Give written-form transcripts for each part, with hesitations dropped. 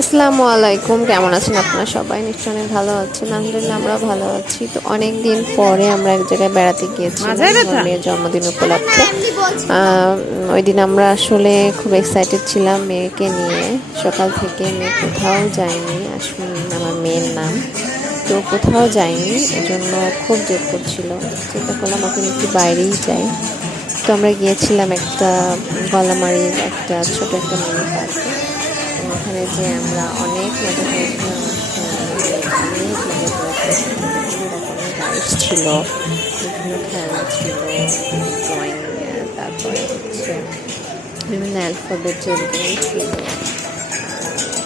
আসসালামু আলাইকুম, কেমন আছেন আপনারা? সবাই নিশ্চয়ই অনেক ভালো আছেন। আলহামদুলিল্লাহ আমরাও ভালো আছি। তো অনেক দিন পরে আমরা এক জায়গায় বেড়াতে গিয়েছিলাম মাথায় আমার ব্যথা। মেয়ের জন্মদিন উপলক্ষে। ওই দিন আমরা আসলে খুব এক্সাইটেড ছিলাম মেয়েকে নিয়ে। সকাল থেকে মেয়ে কোথাও যায়নি। আশমিন আমার মেয়ের নাম। তো কোথাও যায়নি, এজন্য খুব জেদ করছিল। চিন্তা করলাম ওকে নিয়ে একটু বাইরেই যাই। তো আমরা গিয়েছিলাম একটা গলামারির একটা ছোট একটা মিনি পার্কে। তো ওখানে যে আমরা অনেক মজা করেছিলাম, অনেক মজা করেছি। সেখানে বিভিন্ন রকমের রাইডস ছিল, বিভিন্ন খেলনা ছিল, ড্রয়িং, তারপরে হচ্ছে বিভিন্ন অ্যালফাবেটের গেম ছিল,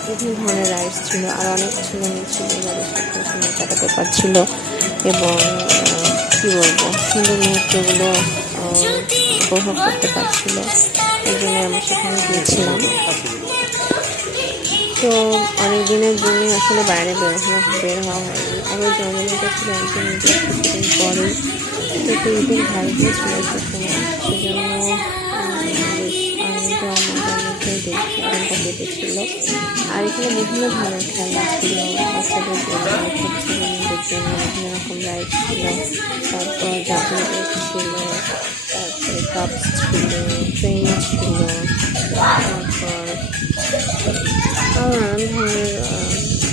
বিভিন্ন ধরনের রাইডস ছিল, আর অনেক ছেলেমেয়ে ছিল যাদের সাথে সময় কাটাতে পারছিল এবং কী বলবো, সুন্দর মুহূর্তগুলো উপভোগ করতে পারছিল। এই জন্য আমরা সেখানে গিয়েছিলাম। তো অনেক দিনের জন্যই আসলে বাইরে বের হওয়া হয়নি। আবার জন্মদিনটা ছিল একদম ঈদের কিছুদিন পরেই। তো একটু ঈদের ভাইবও ছিল সে সময়, সেজন্য বেশ আনন্দ মজার মধ্যেই দিনটা কেটেছিল। আর এখানে বিভিন্ন ধরনের খেলনা ছিল, বাচ্চাদের জন্য, ছোট ছোট মেয়েদের জন্য বিভিন্ন রকম রাইড ছিল, তারপর জাতীয় রেড ছিল, তারপরে কাপস ছিল, ট্রেন ছিল, তারপর আরও নানান ধরনের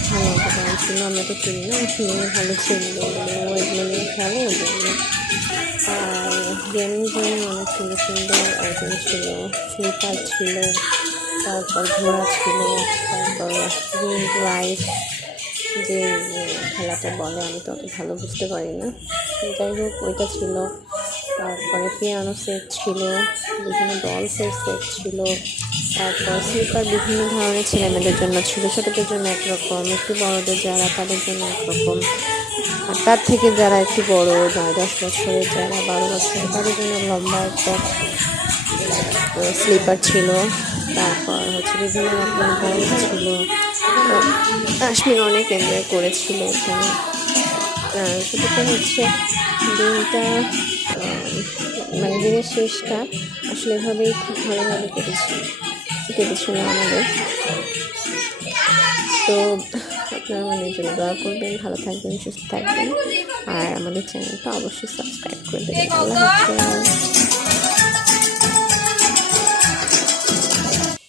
ভালো উপকরণ ছিল। আমরা তো চিনি না, মেয়ে ভালো ছিল, ও এগুলো নিয়ে খেলে ওই জন্য। আর গেমিং জন্য অনেক সুন্দর সুন্দর আইটেম ছিল, স্লিপার ছিল, তারপর ঘোড়া ছিল, তারপর রিং রাইস যে খেলাটা বলে আমি তো অত ভালো বুঝতে পারি না, যাই হোক ওইটা ছিল। তারপরে পিয়ানো সেট ছিল, বিভিন্ন ডলসের সেট ছিল, তারপর স্লিপার বিভিন্ন ধরনের ছেলেমেয়েদের জন্য ছিল, ছোটোদের জন্য একরকম, একটু বড়োদের যারা তাদের জন্য একরকম, আর তার থেকে যারা একটু বড় 9-10 বছরের, যারা 12 বছরের, তাদের জন্য লম্বা একটা স্লিপার ছিল। তারপর হচ্ছে বিভিন্ন রকমের বল ছিল। তো কাশ্মীর অনেক এনজয় করেছিল এখানে। সেটাতে হচ্ছে দিনটা মানে দিনের শেষটা আসলে এভাবেই খুব ভালোভাবে কেটেছিল আমাদের। তো আপনারা মানে জন্য দোয়া করবেন, ভালো থাকবেন, সুস্থ থাকবেন, আর আমাদের চ্যানেলটা অবশ্যই সাবস্ক্রাইব করে দেবেন। আল্লাহ হাফেজ।